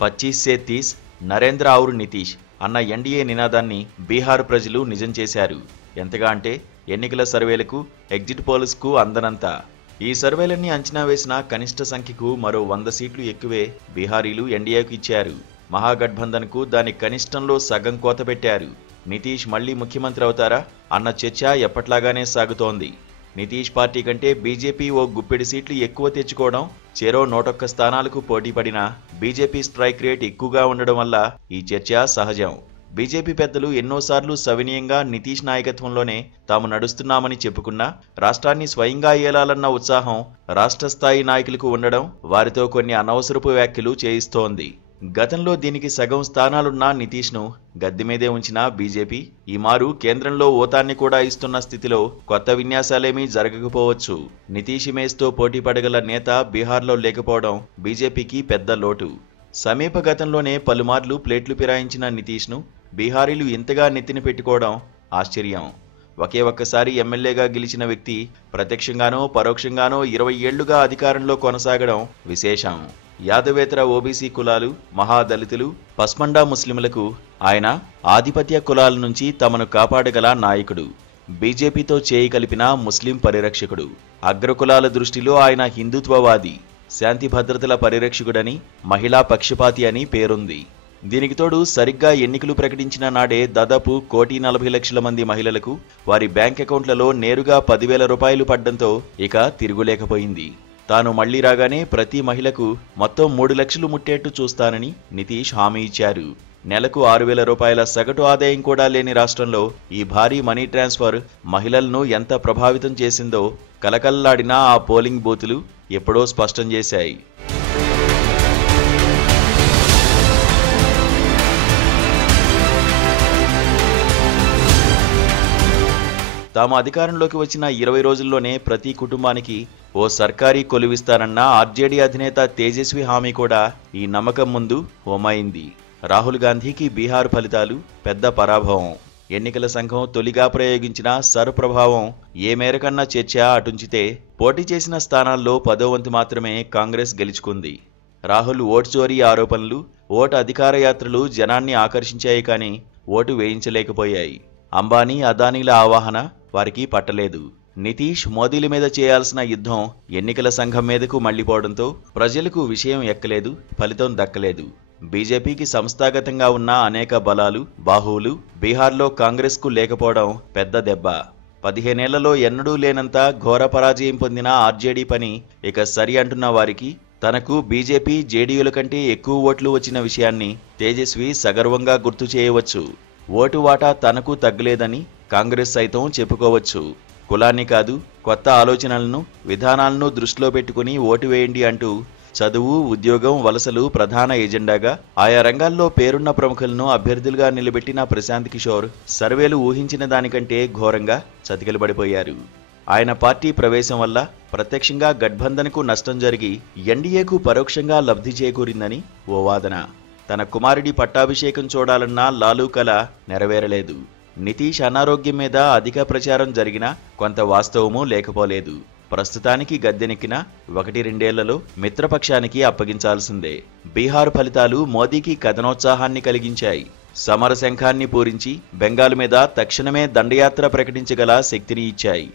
25 से 30 నరేంద్ర ఔర్ నితీష్ అన్న ఎన్డీఏ నినాదాన్ని బీహార్ ప్రజలు నిజం చేశారు. ఎంతగా అంటే ఎన్నికల సర్వేలకు, ఎగ్జిట్ పోల్స్కు అందనంత. ఈ సర్వేలన్నీ అంచనా వేసిన కనిష్ట సంఖ్యకు మరో 100 సీట్లు ఎక్కువే బీహారీలు ఎన్డీఏకు ఇచ్చారు. మహాగఠబంధన్కు దాని కనిష్టంలో సగం కోత పెట్టారు. నితీష్ మళ్లీ ముఖ్యమంత్రి అవుతారా అన్న చర్చ ఎప్పట్లాగానే సాగుతోంది. నితీష్ పార్టీ కంటే బీజేపీ ఓ గుప్పెడి సీట్లు ఎక్కువ తెచ్చుకోవడం, చెరో 101 స్థానాలకు పోటీ పడినా బీజేపీ స్ట్రైక్ రేట్ ఎక్కువగా ఉండడం వల్ల ఈ చర్చ సహజం. బీజేపీ పెద్దలు ఎన్నోసార్లు సవినీయంగా నితీష్ నాయకత్వంలోనే తాము నడుస్తున్నామని చెప్పుకున్నా రాష్ట్రాన్ని స్వయంగా ఏలాలన్న ఉత్సాహం రాష్ట్ర స్థాయి నాయకులకు ఉండడం వారితో కొన్ని అనవసరపు వ్యాఖ్యలు చేయిస్తోంది. గతంలో దీనికి సగం స్థానాలున్న నితీష్ను గద్దె మీదే ఉంచిన బీజేపీ ఈ మారు కేంద్రంలో ఓతాన్ని కూడా ఇస్తున్న స్థితిలో కొత్త విన్యాసాలేమీ జరగకపోవచ్చు. నితీష్ ఇమేజ్తో పోటీ పడగల నేత బీహార్లో లేకపోవడం బీజేపీకి పెద్ద లోటు. సమీప గతంలోనే పలుమార్లు ప్లేట్లు ఫిరాయించిన నితీష్ను బీహారీలు ఇంతగా నెత్తిన పెట్టుకోవడం ఆశ్చర్యం. ఒకే ఒక్కసారి ఎమ్మెల్యేగా గెలిచిన వ్యక్తి ప్రత్యక్షంగానో పరోక్షంగానో 20 ఏళ్లుగా అధికారంలో కొనసాగడం విశేషం. యాదవేతర ఓబీసీ కులాలు, మహాదళితులు, పస్మండా ముస్లింలకు ఆయన ఆధిపత్య కులాల నుంచి తమను కాపాడగల నాయకుడు. బీజేపీతో చేయి కలిపిన ముస్లిం పరిరక్షకుడు. అగ్రకులాల దృష్టిలో ఆయన హిందుత్వవాది, శాంతి భద్రతల పరిరక్షకుడని, మహిళా పక్షపాతి అని పేరుంది. దీనికి తోడు సరిగ్గా ఎన్నికలు ప్రకటించిన నాడే దాదాపు 1,40,00,000 మంది మహిళలకు వారి బ్యాంక్ అకౌంట్లలో నేరుగా 10,000 రూపాయలు పడ్డంతో ఇక తిరుగులేకపోయింది. తాను మళ్లీ రాగానే ప్రతి మహిళకు మొత్తం 3 లక్షలు ముట్టేట్టు చూస్తానని నితీష్ హామీ ఇచ్చారు. నెలకు 6,000 రూపాయల సగటు ఆదాయం కూడా లేని రాష్ట్రంలో ఈ భారీ మనీ ట్రాన్స్ఫర్ మహిళలను ఎంత ప్రభావితం చేసిందో కలకల్లాడిన ఆ పోలింగ్ బూతులు ఎప్పుడో స్పష్టం చేశాయి. తాము అధికారంలోకి వచ్చిన 20 రోజుల్లోనే ప్రతి కుటుంబానికి ఓ సర్కారీ కొలువిస్తానన్న ఆర్జేడీ అధినేత తేజస్వి హామీ కూడా ఈ నమ్మకం ముందు హోమైంది. రాహుల్ గాంధీకి బీహార్ ఫలితాలు పెద్ద పరాభవం. ఎన్నికల సంఘం తొలిగా ప్రయోగించిన సర్ ప్రభావం ఏ మేరకన్నా చర్చ అటుంచితే పోటీ చేసిన స్థానాల్లో 10వ వంతు మాత్రమే కాంగ్రెస్ గెలుచుకుంది. రాహుల్ ఓటు చోరీ ఆరోపణలు, ఓటు అధికార యాత్రలు జనాన్ని ఆకర్షించాయి కానీ ఓటు వేయించలేకపోయాయి. అంబానీ, అదానీల ఆవాహన వారికి పట్టలేదు. నితీష్, మోదీల మీద చేయాల్సిన యుద్ధం ఎన్నికల సంఘం మీదకు మళ్లిపోవడంతో ప్రజలకు విషయం ఎక్కలేదు, ఫలితం దక్కలేదు. బీజేపీకి సంస్థాగతంగా ఉన్న అనేక బలాలు, బాహువులు బీహార్లో కాంగ్రెస్కు లేకపోవడం పెద్ద దెబ్బ. 15 ఏళ్లలో ఎన్నడూ లేనంత ఘోర పరాజయం పొందిన ఆర్జేడీ పని ఇక సరి అంటున్న వారికి తనకు బీజేపీ, జేడీయూల కంటే ఎక్కువ ఓట్లు వచ్చిన విషయాన్ని తేజస్వి సగర్వంగా గుర్తు చేయవచ్చు. ఓటు వాటా తనకు తగ్గలేదని కాంగ్రెస్ సైతం చెప్పుకోవచ్చు. కులాన్ని కాదు, కొత్త ఆలోచనలను, విధానాలను దృష్టిలో పెట్టుకుని ఓటు వేయండి అంటూ చదువు, ఉద్యోగం, వలసలు ప్రధాన ఎజెండాగా ఆయా రంగాల్లో పేరున్న ప్రముఖులను అభ్యర్థులుగా నిలబెట్టిన ప్రశాంత్ కిషోర్ సర్వేలు ఊహించిన దానికంటే ఘోరంగా చతికిలబడిపోయారు. ఆయన పార్టీ ప్రవేశం వల్ల ప్రత్యక్షంగా గఠబంధన్కు నష్టం జరిగి ఎన్డీఏకు పరోక్షంగా లబ్ధి చేకూరిందని ఓ వాదన. తన కుమారుడి పట్టాభిషేకం చూడాలన్న లాలూ కల నెరవేరలేదు. నితీష్ అనారోగ్యం మీద అధిక ప్రచారం జరిగినా కొంత వాస్తవమూ లేకపోలేదు. ప్రస్తుతానికి గద్దెనెక్కిన 1-2 ఏళ్లలో మిత్రపక్షానికి అప్పగించాల్సిందే. బీహార్ ఫలితాలు మోదీకి కథనోత్సాహాన్ని కలిగించాయి. సమరశంఖాన్ని పూరించి బెంగాల్ మీద తక్షణమే దండయాత్ర ప్రకటించగల శక్తిని ఇచ్చాయి.